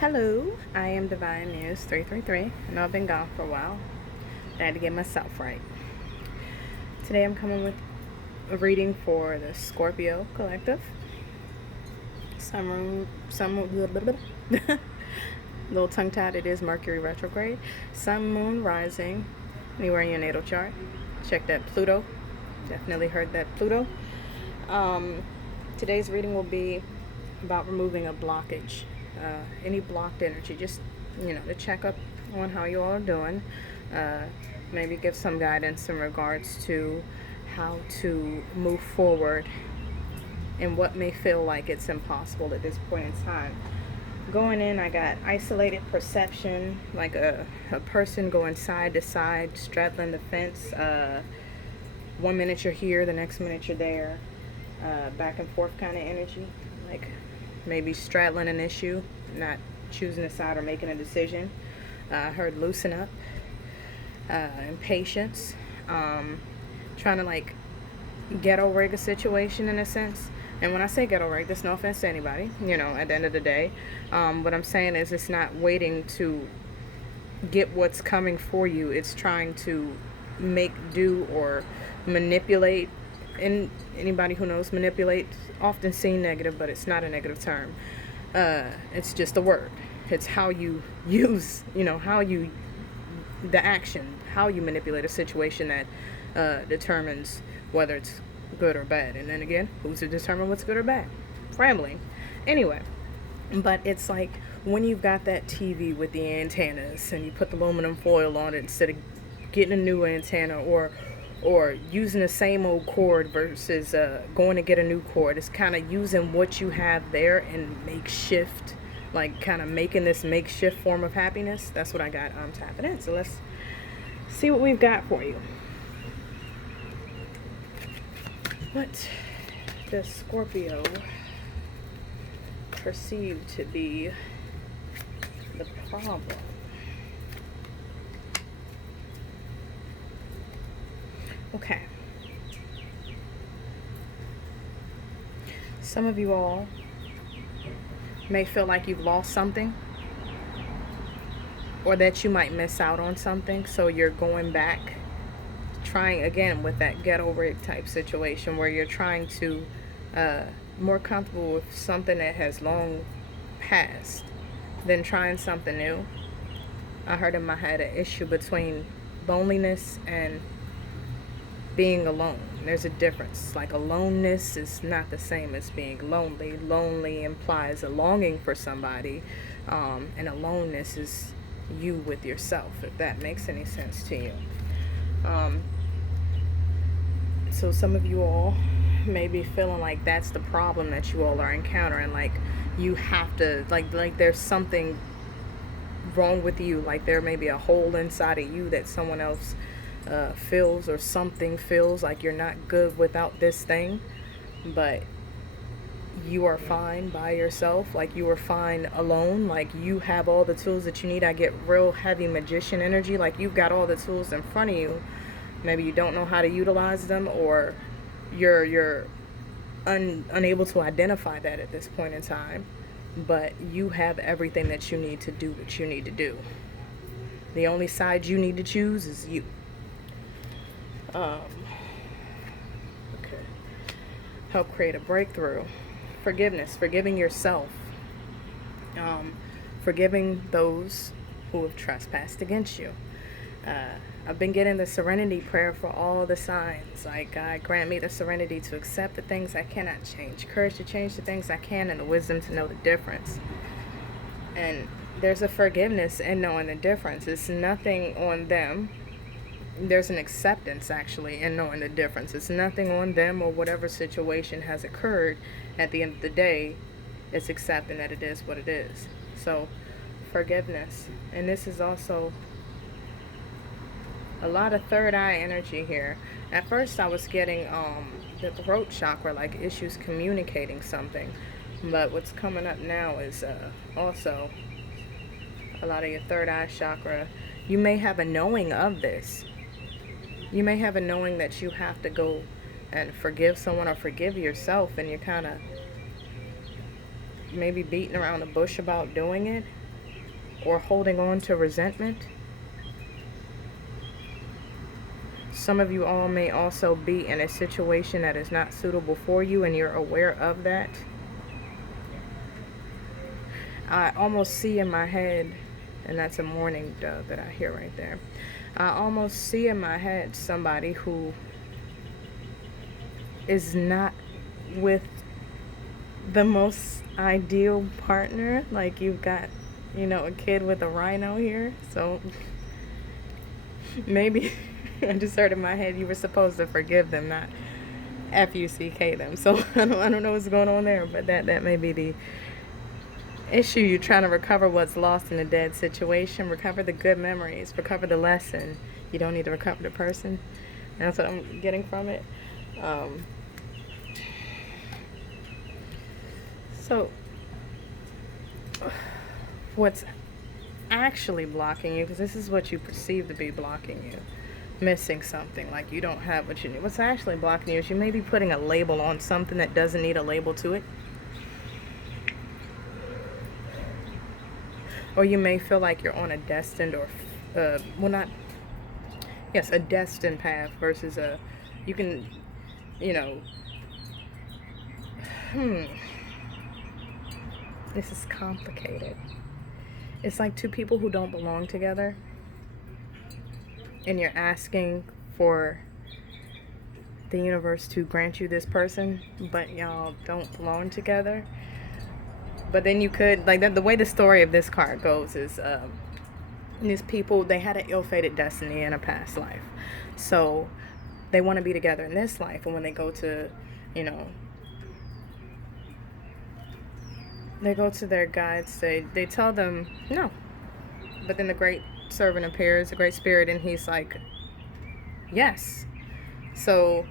Hello, I am Divine News 333. I know I've been gone for a while. I had to get myself right. Today I'm coming with a reading for the Scorpio collective. Little tongue tied, it is Mercury retrograde. Sun, moon, rising, anywhere in your natal chart. Check that Pluto. Definitely heard that Pluto. Today's reading will be about removing a blockage, any blocked energy. Just to check up on how you all are doing. Uh, Maybe give some guidance in regards to how to move forward in what may feel like it's impossible at this point in time. Going in, I got isolated perception, like a person going side to side, straddling the fence. 1 minute you're here, the next minute you're there. Back and forth kind of energy, like maybe straddling an issue, not choosing a side or making a decision. I heard loosen up, impatience, trying to like ghetto rig a situation in a sense. And when I say ghetto rig, there's no offense to anybody, at the end of the day. What I'm saying is it's not waiting to get what's coming for you. It's trying to make do or manipulate. And anybody who knows manipulate, often seen negative, but it's not a negative term. It's just a word. It's how you use, the action, how you manipulate a situation that determines whether it's good or bad. And then again, who's to determine what's good or bad? Rambling. Anyway, but it's like when you've got that TV with the antennas and you put the aluminum foil on it instead of getting a new antenna, or using the same old cord versus going to get a new cord. It's kind of using what you have there and makeshift, like kind of making this makeshift form of happiness. That's what I got tapping in. So let's see what we've got for you. What does Scorpio perceive to be the problem? Okay. Some of you all may feel like you've lost something, or that you might miss out on something, so you're going back, trying again with that ghetto rig type situation where you're trying to more comfortable with something that has long passed than trying something new. I heard in my head an issue between loneliness and being alone. There's a difference. Like aloneness is not the same as being lonely. Lonely implies a longing for somebody, and aloneness is you with yourself, if that makes any sense to you. So some of you all may be feeling like that's the problem that you all are encountering. Like you have to, like there's something wrong with you. Like there may be a hole inside of you that someone else feels, or something feels like you're not good without this thing, but you are fine by yourself. Like you are fine alone. Like you have all the tools that you need. I get real heavy magician energy. Like you've got all the tools in front of you. Maybe you don't know how to utilize them, or you're unable to identify that at this point in time. But you have everything that you need to do what you need to do. The only side you need to choose is you. Okay. Help create a breakthrough. Forgiveness, forgiving yourself, forgiving those who have trespassed against you. I've been getting the serenity prayer for all the signs. Like, God, grant me the serenity to accept the things I cannot change, courage to change the things I can, and the wisdom to know the difference. And there's a forgiveness in knowing the difference. It's nothing on them. There's an acceptance, actually, in knowing the difference. It's nothing on them or whatever situation has occurred. At the end of the day, it's accepting that it is what it is. So, forgiveness. And this is also a lot of third eye energy here. At first, I was getting the throat chakra, like issues communicating something. But what's coming up now is also a lot of your third eye chakra. You may have a knowing of this. You may have a knowing that you have to go and forgive someone or forgive yourself, and you're kind of maybe beating around the bush about doing it, or holding on to resentment. Some of you all may also be in a situation that is not suitable for you, and you're aware of that. I almost see in my head, and that's a mourning dove that I hear right there. I almost see in my head somebody who is not with the most ideal partner. Like, you've got, a kid with a rhino here. So maybe I just heard in my head you were supposed to forgive them, not F-U-C-K them. So I don't know what's going on there, but that may be the issue. You're trying to recover what's lost in a dead situation, recover the good memories, recover the lesson. You don't need to recover the person. That's what I'm getting from it. So what's actually blocking you, because this is what you perceive to be blocking you, missing something, like you don't have what you need. What's actually blocking you is you may be putting a label on something that doesn't need a label to it. Or you may feel like you're on a destined or, a destined path versus you can, this is complicated. It's like two people who don't belong together, and you're asking for the universe to grant you this person, but y'all don't belong together. But then you could, like, the way the story of this card goes is these people, they had an ill-fated destiny in a past life. So they want to be together in this life. And when they go to, they go to their guides, they tell them no. But then the great servant appears, the great spirit, and he's like, yes. So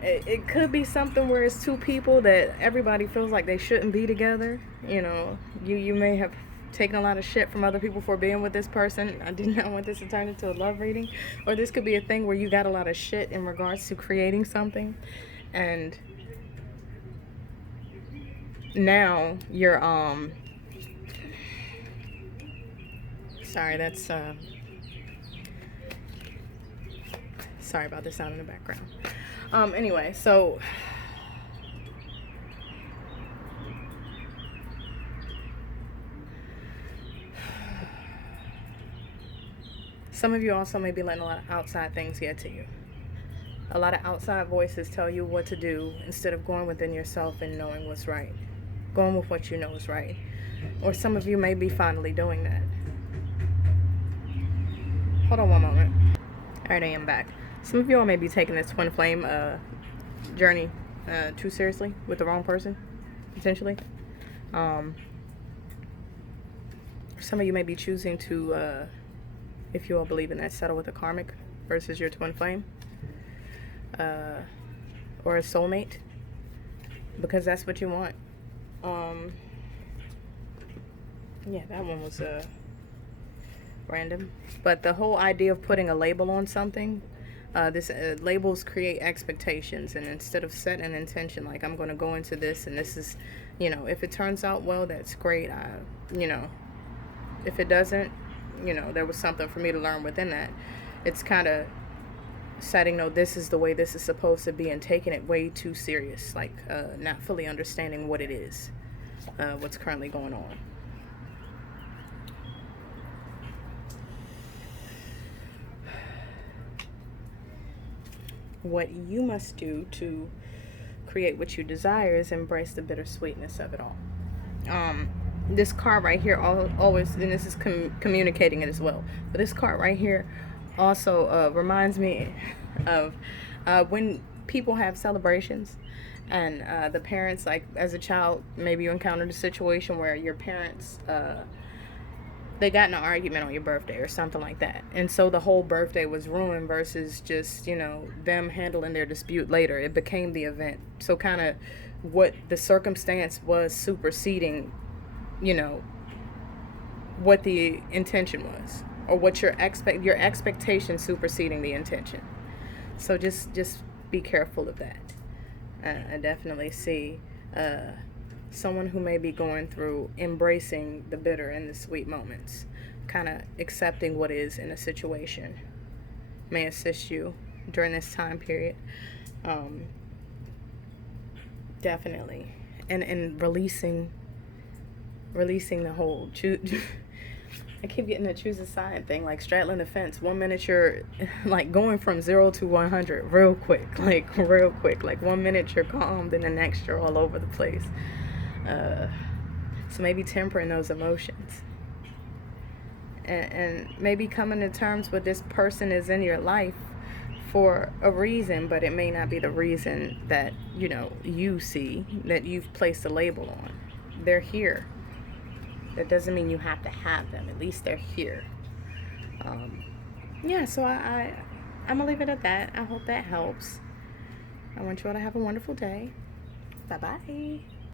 it could be something where it's two people that everybody feels like they shouldn't be together. You may have taken a lot of shit from other people for being with this person. I did not want this to turn into a love reading. Or this could be a thing where you got a lot of shit in regards to creating something, and now you're sorry, that's sorry about the sound in the background. Anyway, so some of you also may be letting a lot of outside things get to you. A lot of outside voices tell you what to do instead of going within yourself and knowing what's right. Going with what you know is right. Or some of you may be finally doing that. Hold on one moment. Alright, I am back. Some of you all may be taking this twin flame journey too seriously with the wrong person, potentially. Some of you may be choosing to, if you all believe in that, settle with a karmic versus your twin flame, or a soulmate, because that's what you want. Yeah, that one was random. But the whole idea of putting a label on something, labels create expectations, and instead of setting an intention, like, I'm going to go into this, and this is, if it turns out well, that's great. If it doesn't, there was something for me to learn within that. It's kind of setting, no, this is the way this is supposed to be, and taking it way too serious, like not fully understanding what it is, what's currently going on. What you must do to create what you desire is embrace the bittersweetness of it all. This card right here always, and this is communicating it as well, but this card right here also reminds me of when people have celebrations, and the parents, like, as a child, maybe you encountered a situation where your parents they got in an argument on your birthday or something like that, and so the whole birthday was ruined versus just them handling their dispute later. It became the event. So kind of what the circumstance was superseding what the intention was, or what your expectation superseding the intention. So just be careful of that. I definitely see someone who may be going through embracing the bitter and the sweet moments, kind of accepting what is in a situation, may assist you during this time period. Um, Definitely. And releasing the whole I keep getting the choose a side thing, like straddling the fence. 1 minute you're like going from 0 to 100 real quick, like real quick. Like 1 minute you're calm, then the next you're all over the place. Uh, so maybe tempering those emotions, and maybe coming to terms with this person is in your life for a reason, but it may not be the reason that you see, that you've placed a label on. They're here. That doesn't mean you have to have them. At least they're here. Um, yeah. So I'm gonna leave it at that. I hope that helps. I want you all to have a wonderful day. Bye bye.